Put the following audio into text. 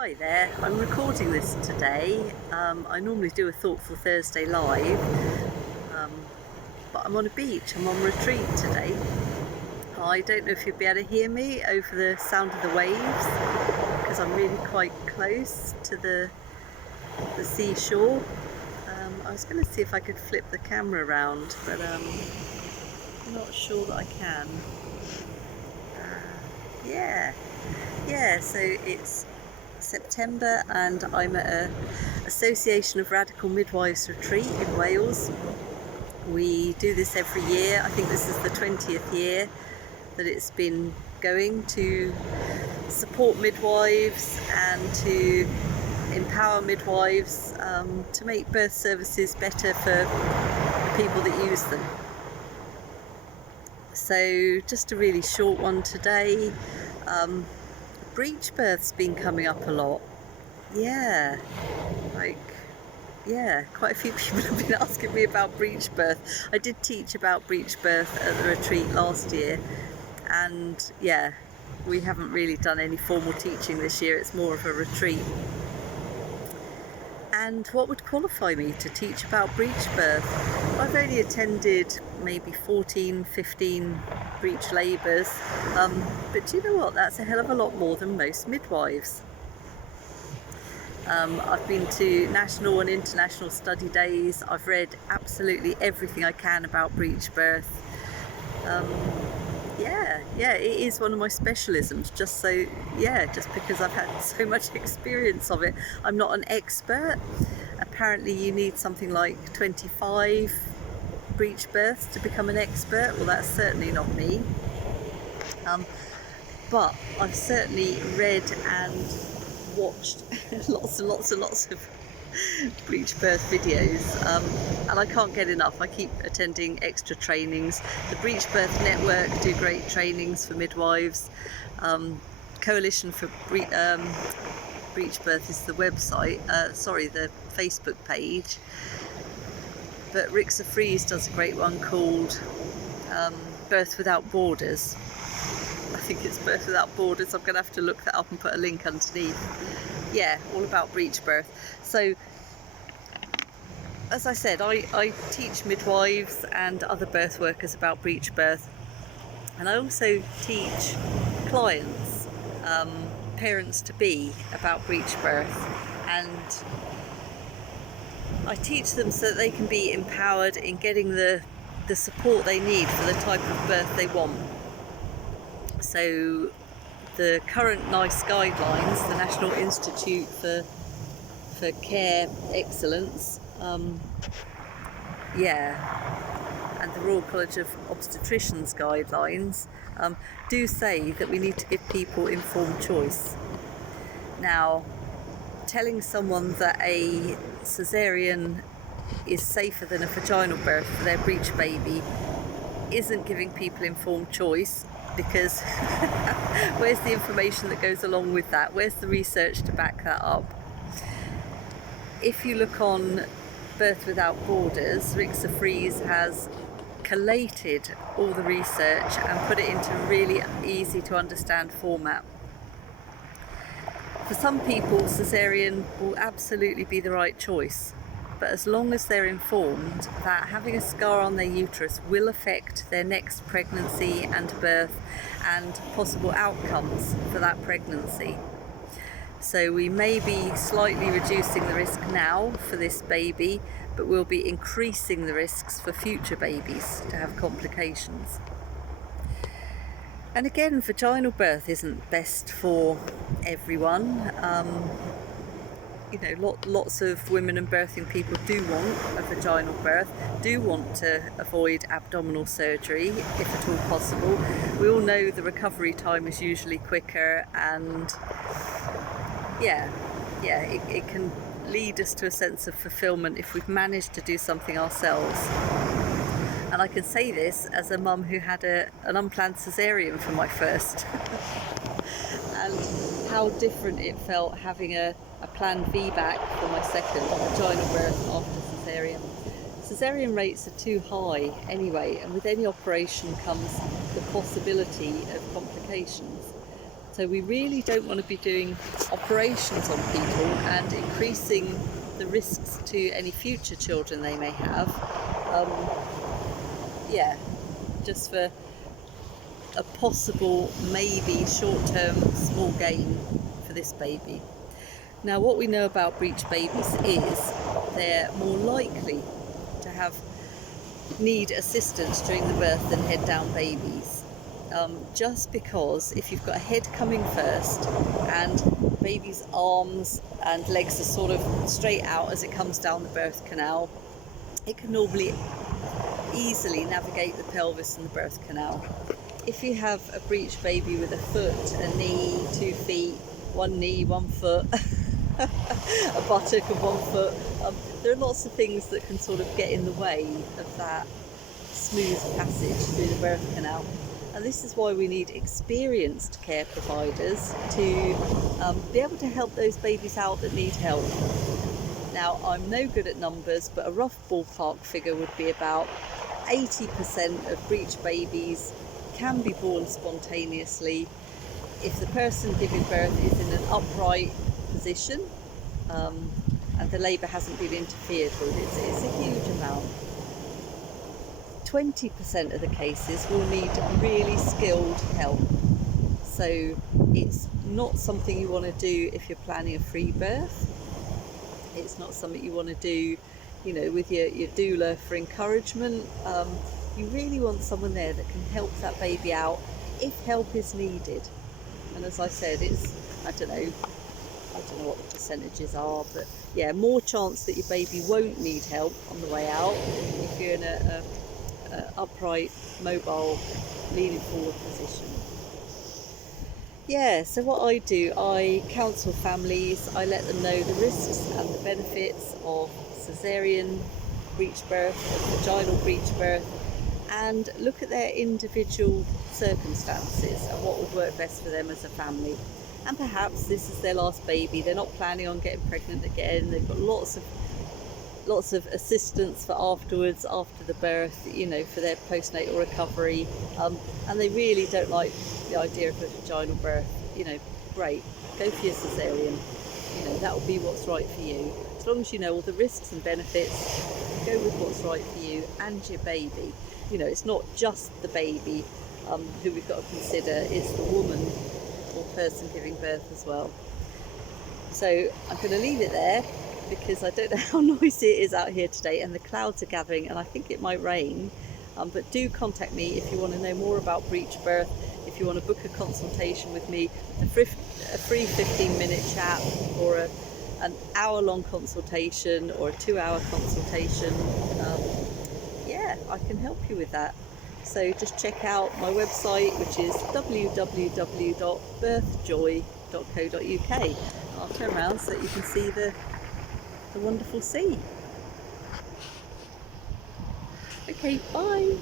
Hi there, I'm recording this today. I normally do a Thoughtful Thursday live, um, but I'm on a beach, I'm on retreat today. I don't know if you'll be able to hear me over the sound of the waves, because I'm really quite close to the seashore. I was going to see if I could flip the camera around, but I'm not sure that I can. Yeah, so it's September and I'm at a Association of Radical Midwives retreat in Wales. We do this every year. I think this is the 20th year that it's been going, to support midwives and to empower midwives to make birth services better for the people that use them. So just a really short one today. Breech birth's been coming up a lot. Yeah, quite a few people have been asking me about breech birth. I did teach about breech birth at the retreat last year, and yeah, we haven't really done any formal teaching this year. It's more of a retreat. And what would qualify me to teach about breech birth? I've only attended maybe 14, 15 breech labours, but do you know what? That's a hell of a lot more than most midwives. I've been to national and international study days. I've read absolutely everything I can about breech birth. It is one of my specialisms, just because I've had so much experience of it. I'm not an expert. Apparently you need something like 25 breech births to become an expert. Well, that's certainly not me. But I've certainly read and watched lots and lots and lots of breech birth videos, and I can't get enough. I keep attending extra trainings. The Breech Birth Network do great trainings for midwives. Coalition for Breech Birth is the website, the Facebook page. But Rixa Fries does a great one called Birth Without Borders. I think it's Birth Without Borders. I'm going to have to look that up and put a link underneath. Yeah, all about breech birth. So, as I said, I teach midwives and other birth workers about breech birth, and I also teach clients, parents-to-be, about breech birth, and I teach them so that they can be empowered in getting the support they need for the type of birth they want. So the current NICE guidelines, the National Institute for Care Excellence, and the Royal College of Obstetricians guidelines do say that we need to give people informed choice. Now, telling someone that a caesarean is safer than a vaginal birth for their breech baby isn't giving people informed choice, because where's the information that goes along with that? Where's the research to back that up? If you look on Birth Without Borders, Rixa Fries has collated all the research and put it into a really easy to understand format. For some people, caesarean will absolutely be the right choice, but as long as they're informed that having a scar on their uterus will affect their next pregnancy and birth and possible outcomes for that pregnancy. So we may be slightly reducing the risk now for this baby, but we'll be increasing the risks for future babies to have complications. And again, vaginal birth isn't best for everyone. Lots of women and birthing people do want a vaginal birth, do want to avoid abdominal surgery if at all possible. We all know the recovery time is usually quicker, and it can lead us to a sense of fulfillment if we've managed to do something ourselves. And I can say this as a mum who had an unplanned caesarean for my first and how different it felt having a planned VBAC for my second, vaginal birth after caesarean. Caesarean rates are too high anyway, and with any operation comes the possibility of complications. So we really don't want to be doing operations on people and increasing the risks to any future children they may have. Yeah, just for a possible, maybe short-term small gain for this baby. Now, what we know about breech babies is they're more likely to need assistance during the birth than head down babies. Just because if you've got a head coming first and baby's arms and legs are sort of straight out as it comes down the birth canal, it can normally easily navigate the pelvis and the birth canal. If you have a breech baby with a foot, a knee, 2 feet, 1 knee, 1 foot, a buttock and 1 foot, there are lots of things that can sort of get in the way of that smooth passage through the birth canal. And this is why we need experienced care providers to be able to help those babies out that need help. Now, I'm no good at numbers, but a rough ballpark figure would be about 80% of breech babies can be born spontaneously if the person giving birth is in an upright position and the labour hasn't been interfered with. It's a huge amount. 20% of the cases will need really skilled help. So it's not something you want to do if you're planning a free birth. It's not something you want to do, you know, with your doula for encouragement. You really want someone there that can help that baby out if help is needed. And as I said, I don't know what the percentages are, but yeah, more chance that your baby won't need help on the way out if you're in a upright, mobile, leaning forward position. Yeah, so what I do, I counsel families, I let them know the risks and the benefits of caesarean breech birth, of vaginal breech birth, and look at their individual circumstances and what would work best for them as a family. And perhaps this is their last baby, they're not planning on getting pregnant again, they've got lots of assistance for afterwards, after the birth, you know, for their postnatal recovery, and they really don't like the idea of a vaginal birth. You know, great, go for your caesarean. You know, that will be what's right for you. As long as you know all the risks and benefits, go with what's right for you and your baby. You know, it's not just the baby who we've got to consider, it's the woman or person giving birth as well. So I'm going to leave it there, because I don't know how noisy it is out here today and the clouds are gathering and I think it might rain. But do contact me if you want to know more about breech birth, if you want to book a consultation with me, a free 15-minute chat or an hour-long consultation or a 2-hour consultation. Yeah, I can help you with that. So just check out my website, which is www.birthjoy.co.uk. I'll turn around so that you can see the wonderful sea. Okay, bye.